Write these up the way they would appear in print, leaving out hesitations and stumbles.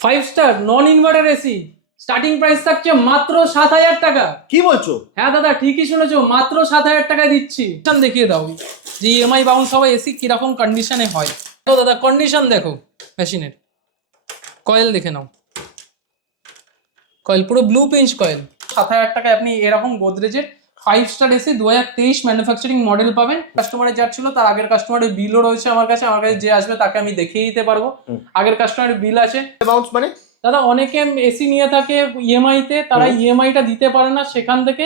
Five star নন inverter AC starting price থাকছে মাত্র 7,000 টাকা। কি বলছো? হ্যাঁ দাদা ঠিকই শুনেছো, মাত্র 7,000 টাকায় দিচ্ছি। দেখিয়ে দাও যে ইএমআই বাউন্স হওয়া এসি কিরকম কন্ডিশনে হয়। তো দাদা কন্ডিশন দেখো মেশিনের, কয়েল দেখে নাও, কয়েল পুরো ব্লু পিঞ্চ কয়েল। 7,000 টাকায় আপনি এরকম গোদরেজের 5 স্টার এসি 2023 ম্যানুফ্যাকচারিং মডেল পাবেন। কাস্টমারের যার ছিল তার আগের কাস্টমারের বিলও রয়েছে আমার কাছে যে আসবে তাকে আমি দেখিয়ে দিতে পারবো। আগের কাস্টমারের বিল আছে। বাউন্স মানে দাদা অনেকে এসি নিয়ে থাকে ইএমআই তে, তারা ইএমআইটা দিতে পারে না, সেখান থেকে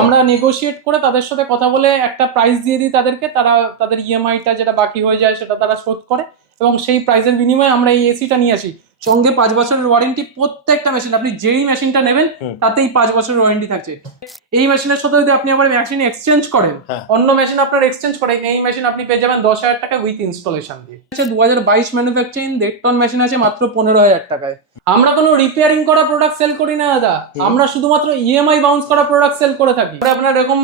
আমরা নেগোশিয়েট করে তাদের সাথে কথা বলে একটা প্রাইস দিয়ে দিই তাদেরকে, তারা তাদের ইএমআইটা যেটা বাকি হয়ে যায় সেটা তারা শোধ করে এবং সেই প্রাইসের বিনিময়ে আমরা এই এসিটা নিয়ে আসি। সঙ্গে 5 বছরের ওয়ারেন্টি প্রত্যেকটা মেশিন, আপনি যেই মেশিনটা নেবেন তাতেই 5 বছরের ওয়ারেন্টি থাকছে। এই মেশিনের সাথে যদি আপনি আবার মেশিন এক্সচেঞ্জ করেন, অন্য মেশিন আপনার এক্সচেঞ্জ করেন, এই মেশিন আপনি পেয়ে যাবেন 10,000 টাকা উইথ ইনস্টলেশন দিয়ে। 2022 ম্যানুফ্যাকচারিং 1.5 টন মেশিন আছে মাত্র 15,000 টাকায়। আমরা কোনো রিপেয়ারিং করা প্রোডাক্ট সেল করি না দাদা, আমরা শুধুমাত্র ইএমআই বাউন্স করা প্রোডাক্ট সেল করে থাকি। আপনার এরকম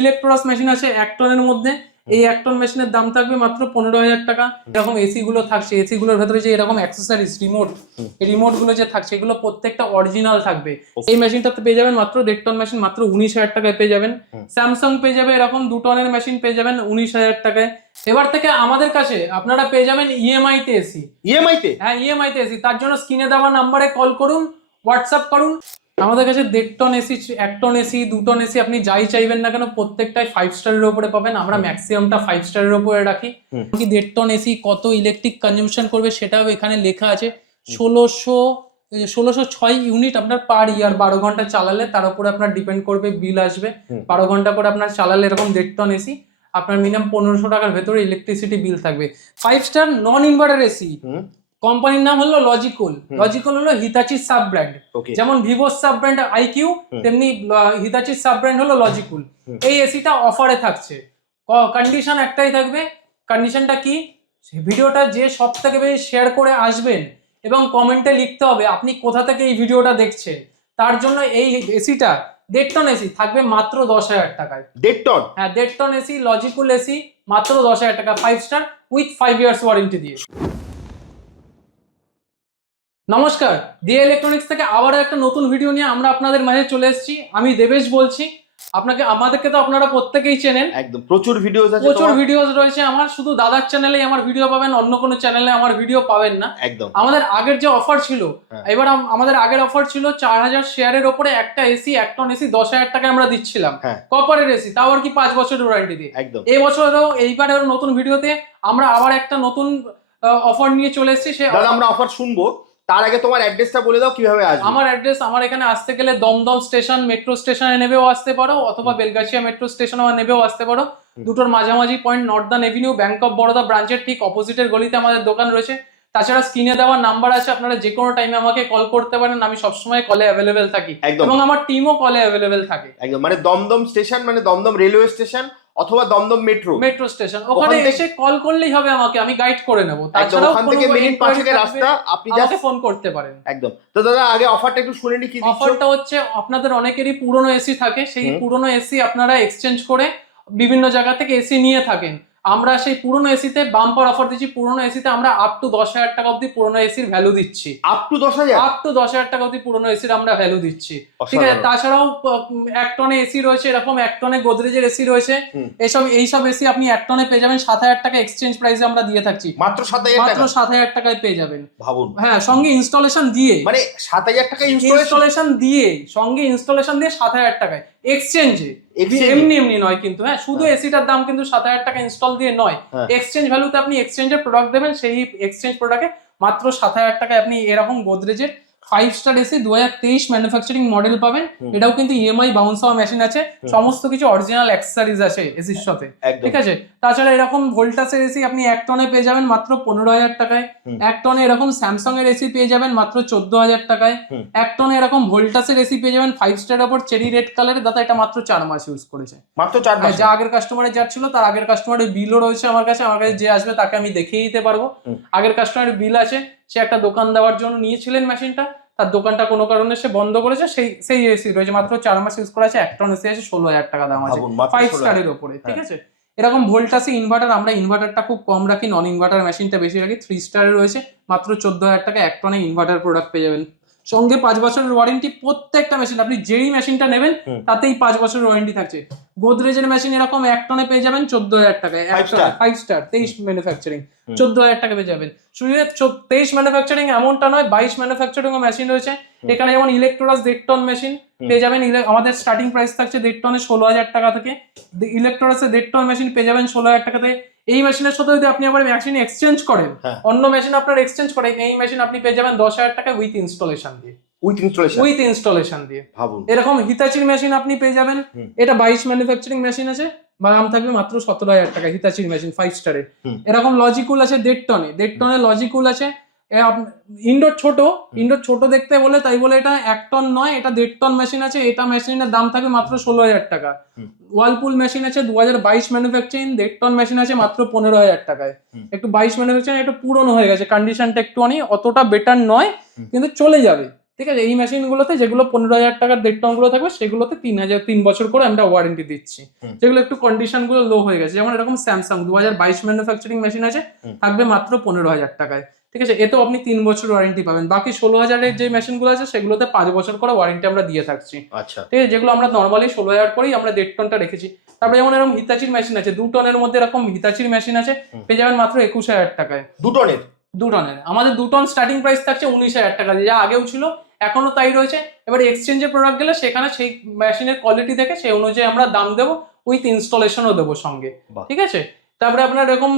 ইলেকট্রোস মেশিন আছে 1 টনের মধ্যে, এই 1 টন মেশিনের দাম থাকবে মাত্র 15,000 টাকা। এরকম এসি গুলো থাকছে, এসি গুলোর ভেতরে যে এরকম অ্যাক্সেসরিজ রিমোট গুলো যে থাকছে এগুলো প্রত্যেকটা অরিজিনাল থাকবে। এই মেশিনটাতে পেয়ে যাবেন মাত্র 1.5 টন মেশিন মাত্র 19,000 টাকায় পেয়ে যাবেন। স্যামসাং পেয়ে যাবে এরকম 2 টনের মেশিন পেয়ে যাবেন 19,000 টাকায়। এবার থেকে আমাদের কাছে আপনারা পেয়ে যাবেন ইএমআই তে এসি। ইএমআই তে? হ্যাঁ ইএমআই তে এসি। তার জন্য স্ক্রিনে দেওয়া নাম্বারে কল করুন, হোয়াটসঅ্যাপ করুন। আমাদের কাছে 1.5 ton AC, 1 ton AC, 2 ton AC আপনি যাই চাইবেন না কেন প্রত্যেকটাই 5 স্টারের উপরে পাবেন। আমরা ম্যাক্সিমামটা 5 স্টারের উপরে রাখি। কি 1.5 টন এসি কত ইলেকট্রিক কনজাম্পশন করবে সেটাও এখানে লেখা আছে। 1606 ইউনিট আপনার পার ইয়ার 12 ঘন্টা চালালে তার উপরে আপনার ডিপেন্ড করবে বিল আসবে। 12 ঘন্টা করে আপনার চালালে এরকম 1.5 টন এসি আপনার মিনিমাম 1500 টাকার ভেতরে ইলেকট্রিসিটি বিল থাকবে। 5 স্টার নন ইনভার্টার এসি, কোম্পানির নাম হলো লজিকুল। লজিকুল হলো হিতাচির সাব ব্র্যান্ড। যেমন ভিভোর সাব ব্র্যান্ড আইকিউ, তেমনি হিতাচির সাব ব্র্যান্ড হলো লজিকুল। এই এসিটা অফারে থাকছে। কন্ডিশন একটাই থাকবে। কন্ডিশনটা কি? ভিডিওটা যে সব থেকে বেশি শেয়ার করে আসবেন এবং কমেন্টে লিখতে হবে আপনি কোথা থেকে এই ভিডিওটা দেখছেন। তার জন্য এই এসিটা 1.5 টন এসি থাকবে মাত্র 10,000 টাকায়। 1.5 টন? হ্যাঁ 1.5 টন এসি লজিকুল এসি মাত্র 10,000 টাকা, 5 স্টার উইথ 5 ইয়ার্স ওয়ারেন্টি দিয়ে। নমস্কার, দিয়ে ইলেকট্রনিক্স থেকে আবারও একটা নতুন ভিডিও নিয়ে আমরা আপনাদের মাঝে চলে এসেছি। আমি দেবেশ বলছি। আমাদেরকে তো আপনারা প্রত্যেকেই চেনেন। একদম প্রচুর ভিডিওস আছে, প্রচুর ভিডিওস রয়েছে আমার। শুধু দাদার চ্যানেলেই আমার ভিডিও পাবেন, অন্য কোনো চ্যানেলে আমার ভিডিও পাবেন না। একদম। আমাদের আগের যে অফার ছিল, এবার আমাদের আগের অফার ছিল 4,000 শেয়ারের উপরে একটা এসি, 1 টন এসি 10,000 টাকায় আমরা দিচ্ছিলাম কপারের এসি, তাও আর কি 5 বছরের ওয়ারেন্টি দিয়ে। এই বছরও এইবারের নতুন ভিডিওতে আমরা আবার একটা নতুন অফার নিয়ে চলে এসেছি। আমরা অফার শুনবো, তার আগে তোমার অ্যাড্রেসটা বলে দাও কিভাবে আসবে। আমার অ্যাড্রেস, আমার এখানে আসতে গেলে দমদম স্টেশন মেট্রো স্টেশনে নেবেও আসতে পারো, অথবা বেলগাছিয়া মেট্রো স্টেশনে নেবেও আসতে পারো। দুটোর মাঝামাঝি point Northern Avenue bank of Baroda ব্রাঞ্চের ঠিক অপোজিটের গলিতে আমাদের দোকান রয়েছে। তাছাড়া স্ক্রিনে দেওয়া নাম্বার আছে, আপনারা যে কোনো টাইমে আমাকে কল করতে পারেন। আমি সবসময় কলে অ্যাভেলেবেল থাকি এবং আমার টিমও কলে অ্যাভেলেবেল থাকে। একদম, মানে দমদম স্টেশন মানে দমদম রেলওয়ে স্টেশন অথবা দমদম মেট্রো স্টেশন, ওখানে এসে কল করলেই হবে আমাকে, আমি গাইড করে নেব। তাছাড়া ওখান থেকে মিনিট 5 রাস্তা, আপনি জাস্ট ফোন করতে পারেন। একদম। তো দাদা আগে অফারটা একটু শুনে নি। কি অফারটা হচ্ছে, আপনাদের অনেকেরই পুরনো এসি থাকে, সেই পুরনো এসি আপনারা এক্সচেঞ্জ করে বিভিন্ন জায়গা থেকে এসি নিয়ে থাকেন। আমরা সেই পুরনো এসিতে বাম্পার অফার দিচ্ছি। পুরনো এসিতে আমরা আপ টু 10,000 টাকা অবধি পুরনো এসির ভ্যালু দিচ্ছি। আপ টু 10,000 টাকা অবধি পুরনো এসির আমরা ভ্যালু দিচ্ছি, ঠিক আছে। তাছাড়াও 1 টনে এসি রয়েছে, এরকম 1 টনে গোদরেজের এসি রয়েছে। এইসব এসি আপনি 1 টনে পেয়ে যাবেন 7,000 টাকা এক্সচেঞ্জ প্রাইসে আমরা দিয়ে থাকছি। মাত্র 7,000 টাকায় পেয়ে যাবেন। ভাবুন। হ্যাঁ, সঙ্গে ইনস্টলেশন দিয়ে, মানে 7,000 টাকা ইনস্টলেশন দিয়ে, সঙ্গে ইনস্টলেশন দিয়ে 7,000 টাকায় এক্সচেঞ্জে। এমনি নয় কিন্তু, হ্যাঁ শুধু এসিটার দাম কিন্তু 7,000 টাকা ইনস্টল দিয়ে নয়। এক্সচেঞ্জ ভ্যালুতে আপনি এক্সচেঞ্জের প্রোডাক্ট দেবেন, সেই এক্সচেঞ্জ প্রোডাক্টে মাত্র 7,000 টাকায় আপনি এরকম গোদরেজের 5 স্টার এসি 2023 ম্যানুফ্যাকচারিং মডেল পাবেন। এটাও কিন্তু ইএমআই বাউন্স হওয়া মেশিন আছে, সমস্ত কিছু অরিজিনাল অ্যাক্সেসরিজ আছে এসির সাথে, ঠিক আছে। তাছাড়া এরকম ভোল্টাসের এসি আপনি 1 টনে পেয়ে যাবেন মাত্র 15,000 টাকায়। 1 টনে এরকম স্যামসাং এর এসি পেয়ে যাবেন মাত্র 14,000 টাকায়। 1 টনে এরকম ভোল্টাসের এসি পেয়ে যাবেন 5 স্টারের উপর চেরি রেড কালারের। দাদা এটা মাত্র 4 মাস ইউজ করেছে, মাত্র 4 মাস। যা আগের কাস্টমারের যার ছিল তার আগের কাস্টমারের বিলও রয়েছে আমার কাছে যে আসবে তাকে আমি দেখিয়ে দিতে পারবো। আগের কাস্টমারের বিল আছে, সে একটা দোকান দেওয়ার জন্য নিয়েছিলেন মেশিনটা, তার দোকানটা কোনো কারণে সে বন্ধ করেছে, সেই এসি রয়েছে মাত্র 4 মাস ইউজ করা আছে। 1 টন এসি আছে 16,000 টাকা দাম আছে, 5 স্টারের উপরে, ঠিক আছে। এরকম ভোল্টাসে ইনভার্টার, আমরা ইনভার্টারটা খুব কম রাখি, নন ইনভার্টার মেশিনটা বেশি রাখি। 3 স্টারের রয়েছে, মাত্র 14,000 টাকা 1 টনে ইনভার্টার প্রোডাক্ট পেয়ে যাবেন। সঙ্গে 5 বছরের ওয়ারেন্টি প্রত্যেকটা মেশিন, আপনি যেই মেশিনটা নেবেন তাতেই 5 বছরের ওয়ারেন্টি থাকছে। গোদরেজের মেশিন এরকম 1 টনে পেয়ে যাবেন 14,000 টাকায়, 5 স্টার 23 ম্যানুফ্যাকচারিং 14,000 টাকা পেয়ে যাবেন। শুধু 23 ম্যানুফ্যাকচারিং এমনটা নয়, 22 ম্যানুফ্যাকচারিং মেশিন রয়েছে এখানে। যেমন ইলেকট্রোরাস 1.5 টন মেশিন পেয়ে যাবেন, আমাদের স্টার্টিং প্রাইস থাকছে 1.5 টনে 16,000 টাকা থেকে। ইলেকট্রোরাসে 1.5 টন মেশিন পেয়ে যাবেন 16,000 টাকাতে। এই মেশিনের সাথে যদি আপনি আবার মেশিন এক্সচেঞ্জ করেন, অন্য মেশিন আপনার এক্সচেঞ্জ করেন, এই মেশিন আপনি পেয়ে যাবেন 10,000 টাকা উইথ ইনস্টলেশন দিয়ে। উইথ ইনস্টলেশন দিয়ে ভাবুন। এরকম হিতাচির মেশিন আপনি পেয়ে যাবেন, এটা 22 ম্যানুফ্যাকচারিং মেশিন আছে, দাম থাকবে মাত্র 17,000 টাকা হিতাচির মেশিন 5 স্টারের। এরকম লজিকুল আছে 1.5 টনে লজিকুল আছে। ইনডোর ছোট দেখতে বলে তাই বলে এটা 1 টন নয়, এটা 1.5 টন মেশিন আছে, এটা মেশিনের দাম থাকবে মাত্র 16,000 টাকা। ওয়ালপুল মেশিন আছে 2022 ম্যানুফ্যাকচারিং 1.5 টন মেশিন আছে মাত্র 15,000 টাকায়। একটু 22 ম্যানুফ্যাকচারিং একটু পুরনো হয়ে গেছে, কন্ডিশনটা একটু অতটা বেটার নয়, কিন্তু চলে যাবে, ঠিক আছে। এই মেশিনগুলোতে যেগুলো 15,000 টাকার 1.5 টন গুলো থাকবে সেগুলোতে 3 বছর করে আমরা ওয়ারেন্টি দিচ্ছি। যেগুলো একটু কন্ডিশন গুলো লো হয়ে গেছে, যেমন এরকম স্যামসাং 2022 ম্যানুফ্যাকচারিং মেশিন আছে, থাকবে মাত্র 15,000 টাকায়, ঠিক আছে। এতেও আপনি 3 বছর ওয়ারেন্টি পাবেন। বাকি 16,000-এর যে মেশিনগুলো আছে সেগুলোতে 5 বছর করে ওয়ারেন্টি আমরা দিয়ে থাকছি, আচ্ছা, ঠিক আছে। যেগুলো আমরা নর্মালি 16,000 করেই আমরা 1.5 টনটা রেখেছি। তারপরে যেমন এরকম হিতাচির মেশিন আছে 2 টনের মধ্যে, এরকম হিতাচির মেশিন আছে, পেয়ে যাবেন মাত্র 21,000 টাকায়। 2 টনের আমাদের 2 টন স্টার্টিং প্রাইস থাকছে 19,000 টাকা, যা আগেও ছিল এখনো তাই রয়েছে। এবার এক্সচেঞ্জের প্রোডাক্ট গেলে সেখানে সেই মেশিনের কোয়ালিটি দেখে সেই অনুযায়ী আমরা দাম দেবো, উইথ ইনস্টলেশনও দেবো সঙ্গে, ঠিক আছে। তারপরে আপনার এরকম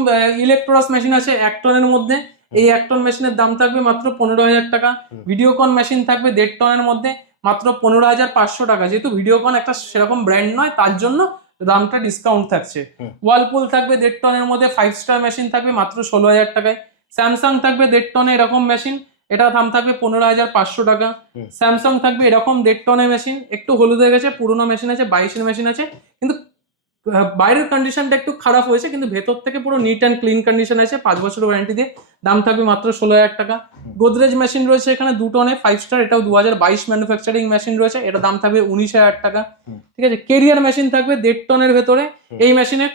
ইলেকট্রোরাস মেশিন আছে 1 টনের মধ্যে, এই 1 টন মেশিনের দাম থাকবে মাত্র 15,000 টাকা। ভিডিওকন মেশিন থাকবে 1.5 টনের মধ্যে, মাত্র 15,500 টাকা। যেহেতু ভিডিওকন একটা সেরকম ব্র্যান্ড নয়, তার জন্য দামটা ডিসকাউন্ট থাকছে। ওয়ালপুল থাকবে 1.5 টনের মধ্যে, 5 স্টার মেশিন থাকবে মাত্র 16,000 টাকায়। স্যামসাং থাকবে 1.5 টনে এরকম মেশিন, এটা দাম থাকবে 15,500 টাকা। স্যামসাং থাকবে এরকম 1.5 টনের মেশিন, একটু হলুদ হয়ে গেছে, পুরোনো মেশিন আছে, 22-এর মেশিন আছে, কিন্তু বাইরের কন্ডিশনটা একটু খারাপ হয়েছে, কিন্তু ভেতর থেকে পুরো নিট অ্যান্ড ক্লিন কন্ডিশন আছে, 5 বছর ওয়ারেন্টি দিয়ে, দাম থাকবে মাত্র 16,000 টাকা। গোদরেজ মেশিন রয়েছে এখানে 2 টনে 5 স্টার, এটাও 2022 ম্যানুফ্যাকচারিং মেশিন রয়েছে, এটা দাম থাকবে 19,000 টাকা, ঠিক আছে। কেরিয়ার মেশিন থাকবে 1.5 টনের ভেতরে। এই মেশিনে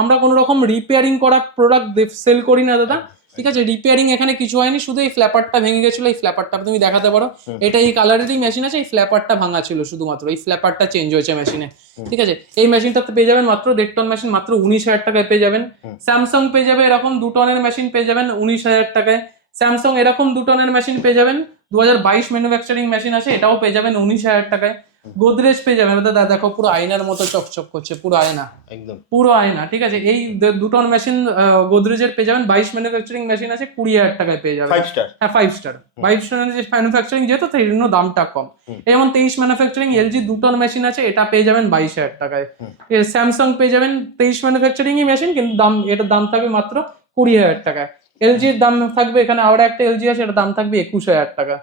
আমরা কোনো রকম রিপেয়ারিং করা প্রোডাক্ট সেল করি না দাদা, ঠিক আছে। রিপেয়ারিং এখানে কিছু হয়নি, শুধু এই ফ্ল্যাপারটা ভেঙে গেছিল, এই ফ্ল্যাপারটা তুমি দেখাতে পারো, এটা এই কালারেরই মেশিন আছে, এই ফ্ল্যাপারটা ভাঙা ছিল, শুধুমাত্র এই ফ্ল্যাপারটা চেঞ্জ হয়েছে মেশিনে, ঠিক আছে। এই মেশিনটাতে পেয়ে যাবেন মাত্র 1.5 টন মেশিন মাত্র 19,000 টাকায় পেয়ে যাবেন। স্যামসাং পেয়ে যাবে এরকম 2 টনের মেশিন পেয়ে যাবেন 19,000 টাকায়। স্যামসাং এরকম 2 টনের মেশিন পেয়ে যাবেন, 2022 ম্যানুফ্যাকচারিং মেশিন আছে, এটাও পেয়ে যাবেন 19,000 টাকায়। গোদরেজ পেয়ে যাবেন, দাদা দেখো পুরো আয়নার মতো চকচক করছে, পুরো আয়না, একদম পুরো আয়না, ঠিক আছে। এই 2 টন মেশিন গোদরেজের পেয়ে যাবেন, 22 ম্যানুফ্যাকচারিং মেশিন আছে, 20,000 টাকায় পেয়ে যাবেন। 5 স্টার, হ্যাঁ 5 স্টার 22 টনের যে ম্যানুফ্যাকচারিং, যেহেতু তাই জন্য দামটা কম। যেমন 23 ম্যানুফ্যাকচারিং এলজি 2 টন মেশিন আছে, এটা পেয়ে যাবেন 22,000 টাকায়। স্যামসাং পেয়ে যাবেন 23 ম্যানুফ্যাকচারিং এর কিন্তু এটার দাম থাকবে মাত্র 20,000 টাকায়। এলজির দাম থাকবে এখানে, আবার একটা এলজি আছে, এটার দাম থাকবে 21,000 টাকা।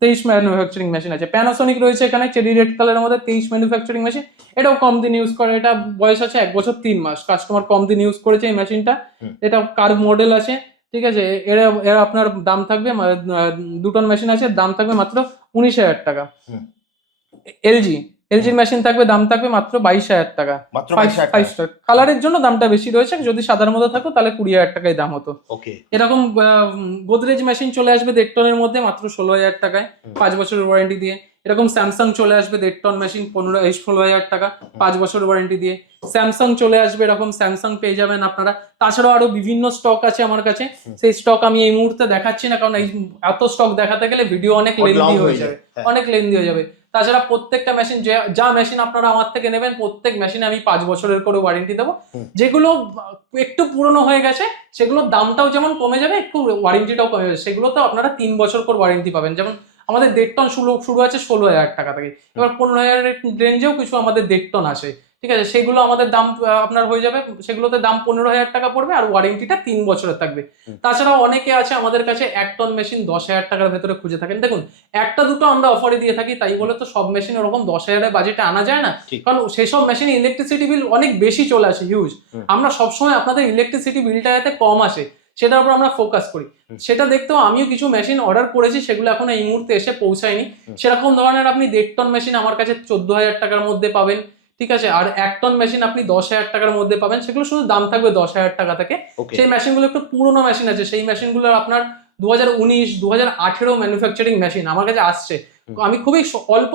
23 ম্যানুফ্যাকচারিং মেশিন আছে। প্যানাসোনিক রয়েছে এখানে চেরি রেড কালারের মধ্যে, 23 ম্যানুফ্যাকচারিং মেশিন, এটাও কম দিন ইউজ করে, এটা বয়স আছে 1 বছর 3 মাস, কাস্টমার কম দিন ইউজ করেছে এই মেশিনটা, এটা কার্ভ মডেল আছে, ঠিক আছে। এর আপনার দাম থাকবে 2 টন মেশিন আছে, দাম থাকবে মাত্র 19,000 টাকা। এলজির মেশিন থাকবে, দাম থাকবে মাত্র 22,000 টাকা, 5 স্টার। কালারের জন্য দামটা বেশি রয়েছে, যদি সাদার মধ্যে থাকতো তাহলে 20,000 টাকায় দাম হতো। এরকম গোদরেজ মেশিন চলে আসবে 1.5 টনের মধ্যে মাত্র 16,000 টাকায়, 5 বছরের ওয়ারেন্টি দিয়ে। এরকম স্যামসাং চলে আসবে 1.5 টন মেশিন 16,000 টাকা, 5 বছরের ওয়ারেন্টি দিয়ে। স্যামসাং চলে আসবে, এরকম স্যামসাং পেয়ে যাবেন আপনারা। তাছাড়াও আরো বিভিন্ন স্টক আছে আমার কাছে, সেই স্টক আমি এই মুহূর্তে দেখাচ্ছি না, কারণ এই এত স্টক দেখাতে গেলে ভিডিও অনেক লেন্দি হয়ে যাবে, তাছাড়া প্রত্যেকটা মেশিন, যা মেশিন আপনারা আমার থেকে নেবেন, প্রত্যেক মেশিনে আমি 5 বছরের করে ওয়ারেন্টি দেবো। যেগুলো একটু পুরনো হয়ে গেছে সেগুলোর দামটাও যেমন কমে যাবে, একটু ওয়ারেন্টিটাও কমে যাবে, সেগুলোতে আপনারা 3 বছর করে ওয়ারেন্টি পাবেন। যেমন আমাদের 1.5 টন শুরু আছে 16,000 টাকা থেকে, এবার 15,000 রেঞ্জেও কিছু আমাদের 1.5 টন আসে, ঠিক আছে। সেগুলো আমাদের দাম আপনার হয়ে যাবে, সেগুলোতে দাম 15,000 টাকা পড়বে, আর ওয়ারেন্টিটা 3 বছরের থাকবে। তাছাড়াও অনেকে আছে আমাদের কাছে 1 টন মেশিন 10,000 টাকার ভেতরে খুঁজে থাকেন। দেখুন, একটা দুটো আমরা অফারে দিয়ে থাকি, তাই বলে তো সব মেশিন ওরকম 10,000 এর বাজেটে আনা যায় না, কারণ সেসব মেশিনে ইলেকট্রিসিটি বিল অনেক বেশি চলে আসে, হিউজ। আমরা সবসময় আপনাদের ইলেকট্রিসিটি বিলটা যাতে কম আসে সেটার উপর আমরা ফোকাস করি। সেটা দেখতেও আমিও কিছু মেশিন অর্ডার করেছি, সেগুলো এখন এই মুহূর্তে এসে পৌঁছায়নি। সেরকম ধরনের আপনি 1.5 টন মেশিন আমার কাছে 14,000 টাকার মধ্যে পাবেন, ঠিক আছে। আর 1 টন মেশিন আপনি 10,000 টাকার মধ্যে পাবেন, সেগুলো শুধু দাম থাকবে 10,000 টাকা থেকে। ওকে সেই মেশিনগুলো একটু পুরোনো মেশিন আছে, সেই মেশিনগুলো আপনার 2019 2018 ম্যানুফ্যাকচারিং মেশিন আমার কাছে আসছে। আমি খুবই অল্প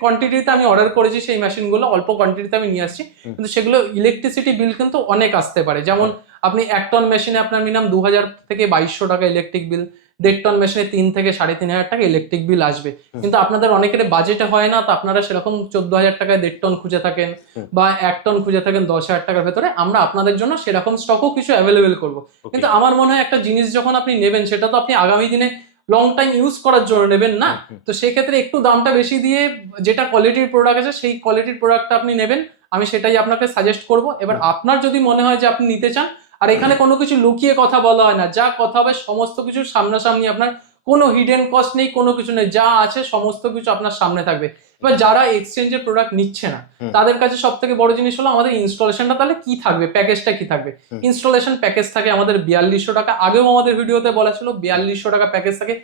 কোয়ান্টিটিতে আমি অর্ডার করেছি, সেই মেশিনগুলো অল্প কোয়ান্টিটিতে আমি নিয়ে আসছি, কিন্তু সেগুলো ইলেকট্রিসিটি বিল কিন্তু অনেক আসতে পারে। যেমন আপনি 1 টন মেশিনে আপনার মিনিমাম 2000 থেকে 2200 টাকা ইলেকট্রিক বিল, 1.5 টন মেশিনে 3 থেকে 3,500 টাকা ইলেকট্রিক বিল আসবে। কিন্তু আপনাদের অনেকের বাজেটে হয় না, তো আপনারা সেরকম 14,000 টাকায় 1.5 টন খুঁজে থাকেন বা 1 টন খুঁজে থাকেন 10,000 টাকার ভেতরে, আমরা আপনাদের জন্য সেরকম স্টকও কিছু অ্যাভেলেবেল করবো। কিন্তু আমার মনে হয় একটা জিনিস যখন আপনি নেবেন, সেটা তো আপনি আগামী দিনে লং টাইম ইউজ করার জন্য নেবেন না, তো সেক্ষেত্রে একটু দামটা বেশি দিয়ে যেটা কোয়ালিটির প্রোডাক্ট আছে সেই কোয়ালিটির প্রোডাক্টটা আপনি নেবেন, আমি সেটাই আপনাকে সাজেস্ট করব। এবার আপনার যদি মনে হয় যে আপনি নিতে চান, আর এখানে কোনো কিছু লুকিয়ে কথা বলা হয় না, যা কথা হবে সমস্ত কিছু সামনাসামনি, আপনার কোনো হিডেন কস্ট নেই, কোনো কিছু নেই, যা আছে সমস্ত কিছু আপনার সামনে থাকবে। এবার যারা এক্সচেঞ্জের প্রোডাক্ট নিচ্ছে না, তাদের কাছে সব থেকে বড় জিনিস হলো আমাদের ইনস্টলেশনটা তাহলে কি থাকবে, প্যাকেজটা কি থাকবে। ইনস্টলেশন প্যাকেজ থাকে আমাদের 4200 টাকা, আগেও আমাদের ভিডিওতে বলা ছিল 4200 টাকা প্যাকেজ থাকে।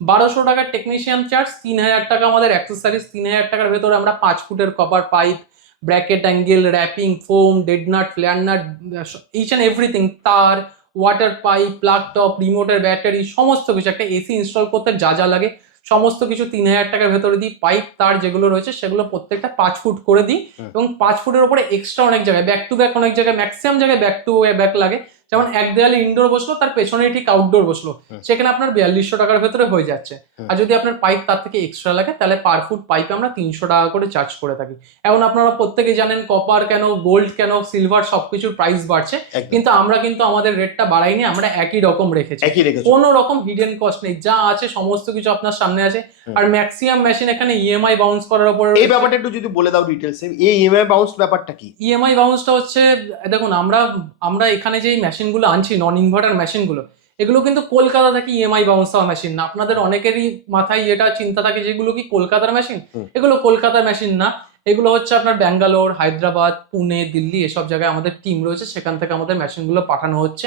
1200 টাকার টেকনিশিয়ান চার্জ, 3,000 টাকা আমাদের অ্যাক্সেসরিজ, 3,000 টাকার ভেতরে আমরা 5 ফুটের copper pipe, bracket angle, wrapping, foam, dead nut, flare nut, each and everything, তার, ওয়াটার পাইপ, প্লাগ টপ, রিমোটের ব্যাটারি, সমস্ত কিছু একটা এসি ইনস্টল করতে যা যা লাগে সমস্ত কিছু 3,000 টাকার ভেতরে দিই। পাইপ তার যেগুলো রয়েছে সেগুলো প্রত্যেকটা 5 ফুট করে দিই, এবং 5 ফুটের উপরে এক্সট্রা অনেক জায়গায় ব্যাক টু ব্যাক, অনেক জায়গায় ম্যাক্সিমাম জায়গায় ব্যাক টু ব্যাক লাগে। যেমন এক দেয়ালে ইনডোর বসলো, তার পেছনে ঠিক আউটডোর বসলো, সেখানে আপনার 4200 টাকার ভেতরে হয়ে যাচ্ছে। আর যদি আপনার পাইপ তার থেকে এক্সট্রা লাগে, তাহলে পার ফুট পাইপে আমরা 300 টাকা করে চার্জ করে থাকি। এখন আপনারা প্রত্যেকে জানেন কপার কেন, গোল্ড কেন, সিলভার সবকিছুর প্রাইস বাড়ছে, কিন্তু আমরা কিন্তু আমাদের রেটটা বাড়াইনি, আমরা একই রকম রেখেছি, কোনো রকম হিডেন কস্ট নেই, যা আছে সমস্ত কিছু আপনার সামনে আছে। আর ম্যাক্সিমাম মেশিন এখানে ইএমআই বাউন্স করার উপর। এই ব্যাপারটা একটু যদি বলে দাও ডিটেইলসে, এই ইএমআই বাউন্স ব্যাপারটা কি? ইএমআই বাউন্সটা হচ্ছে, দেখুন আমরা এখানে যে মেশিনগুলো আনছি, নন ইনভার্টার মেশিনগুলো, এগুলো কিন্তু কলকাতা থেকে ইএমআই বাউন্স হওয়া মেশিন না। আপনাদের অনেকেরই মাথায় এটা চিন্তা থাকে যেগুলো কি কলকাতার মেশিন, এগুলো কলকাতার মেশিন না, এগুলো হচ্ছে আপনার ব্যাঙ্গালোর, হায়দ্রাবাদ, পুনে, দিল্লি, এসব জায়গায় আমাদের টিম রয়েছে, সেখান থেকে আমাদের মেশিনগুলো পাঠানো হচ্ছে।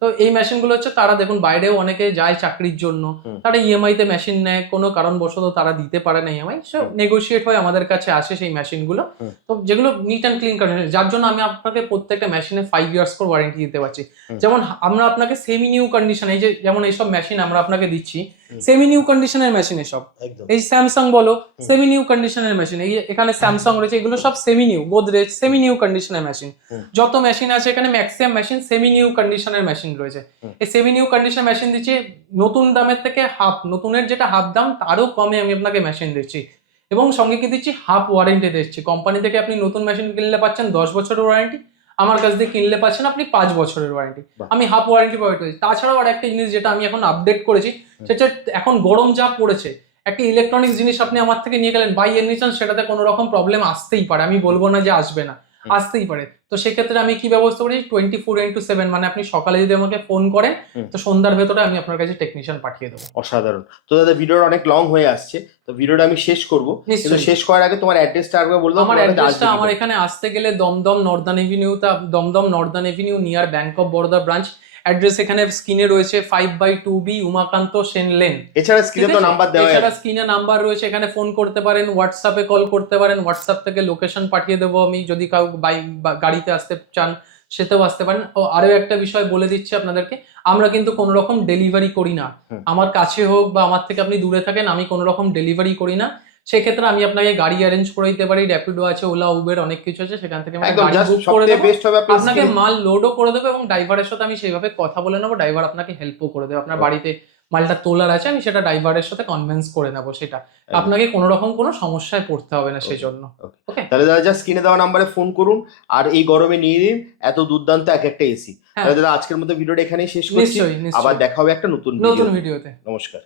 তো এই মেশিনগুলো হচ্ছে, তারা দেখুন বাইরেও অনেকে যায় চাকরির জন্য, তারা ইএমআই তে মেশিন নেয়, কোনো কারণবশত তারা দিতে পারে না ইএমআই, সো নেগোশিয়েট হয়ে আমাদের কাছে আসে সেই মেশিনগুলো। তো যেগুলো নিট অ্যান্ড ক্লিন কন্ডিশন, যার জন্য আমি আপনাকে প্রত্যেকটা মেশিনে 5 ইয়ার্স করে ওয়ারেন্টি দিতে পারছি। যেমন আমরা আপনাকে সেমি নিউ কন্ডিশন, এই যে যেমন এইসব মেশিন আমরা আপনাকে দিচ্ছি সেমি নিউ কন্ডিশনের মেশিন, এসব এই স্যামসাং বলো সেমি নিউ কন্ডিশনের মেশিন, এই এখানে স্যামসাং রয়েছে, এগুলো সব semi new, Godrej semi new কন্ডিশনের মেশিন, যত মেশিন আছে এখানে ম্যাক্সিমাম মেশিন সেমি নিউ কন্ডিশনের মেশিন রয়েছে। এই সেমি নিউ কন্ডিশন মেশিন দিচ্ছি নতুন দামের থেকে হাফ, নতুনের যেটা হাফ দাম তারও কমে আমি আপনাকে মেশিন দিচ্ছি, এবং সঙ্গে কি দিচ্ছি, হাফ ওয়ারেন্টি দিচ্ছি। কোম্পানি থেকে আপনি নতুন মেশিন কিনলে পাচ্ছেন 10 বছরের ওয়ারেন্টি, আমার কাছ থেকে কিনলে পাচ্ছেন আপনি 5 বছরের ওয়ারেন্টি, আমি হাফ ওয়ারেন্টি প্রোভাইড করেছি। তাছাড়াও আর একটা জিনিস যেটা আমি এখন আপডেট করেছি, সেটা এখন গরম যা পড়েছে, একটা ইলেকট্রনিক্স জিনিস আপনি আমার থেকে নিয়ে গেলেন বাই এনি চান্স, সেটাতে কোনো রকম প্রবলেম আসতেই পারে, আমি বলবো না যে আসবে না, আসতেই পারে। তো সেক্ষেত্রে আমি কি ব্যবস্থা করি, 24x7, মানে আপনি সকালে যদি আমাকে ফোন করেন, তো সন্ধ্যার ভেতরে আমি আপনার কাছে টেকনিশিয়ান পাঠিয়ে দেবো। অসাধারণ। তো দাদা ভিডিওটা অনেক লং হয়ে আসছে, তো ভিডিওটা আমি শেষ করবো, কিন্তু শেষ করার আগে তোমার অ্যাড্রেসটা আরেকবার বলে দাও। আমার অ্যাড্রেসটা, আমার এখানে আসতে গেলে Dum Dum Northern Avenue near Bank of Baroda branch. Address এখানে স্ক্রিনে রয়েছে, 5/2B উমাকান্ত সেন লেন। এছাড়া স্ক্রিনে তো নাম্বার দেওয়া আছে, এছাড়া স্ক্রিনে নাম্বার রয়েছে, এখানে ফোন করতে পারেন, হোয়াটসঅ্যাপে কল করতে পারেন, হোয়াটসঅ্যাপ থেকে লোকেশন পাঠিয়ে দেবো আমি, যদি কাউ গাড়িতে আসতে চান সেটাও আসতে পারেন। ও আরো একটা বিষয় বলে দিচ্ছি আপনাদেরকে, আমরা কিন্তু কোনো রকম ডেলিভারি করি না, আমার কাছে হোক বা আমার থেকে আপনি দূরে থাকেন, আমি কোনো রকম ডেলিভারি করি না। সেক্ষেত্রে আমি আপনাকে গাড়ি অ্যারেঞ্জ করে দিতে পারি, র্যাপিডো আছে, ওলা, উবের, অনেক কিছু আছে, সেখান থেকে আমি গাড়ি বুক করে দেবো, আপনাকে মাল লোডও করে দেবো, এবং ড্রাইভারের সাথে আমি সেইভাবে কথা বলে নেবো, ড্রাইভার আপনাকে হেল্পও করে দেবে। আপনার বাড়িতে মালটা তোলার আছে, আমি সেটা ড্রাইভারের সাথে কনভিন্স করে নেবো, সেটা আপনাকে কোনো রকম কোনো সমস্যায় পড়তে হবে না সেই জন্য। ওকে, তাহলে দাদা যা স্ক্রিনে দেওয়া নাম্বারে ফোন করুন, আর এই গরমে নিয়ে নিন এত দুর্দান্ত এক একটা এসি। তাহলে দাদা আজকের মতো ভিডিওটা এখানেই শেষ করছি, আবার দেখা হবে একটা নতুন ভিডিওতে। নমস্কার।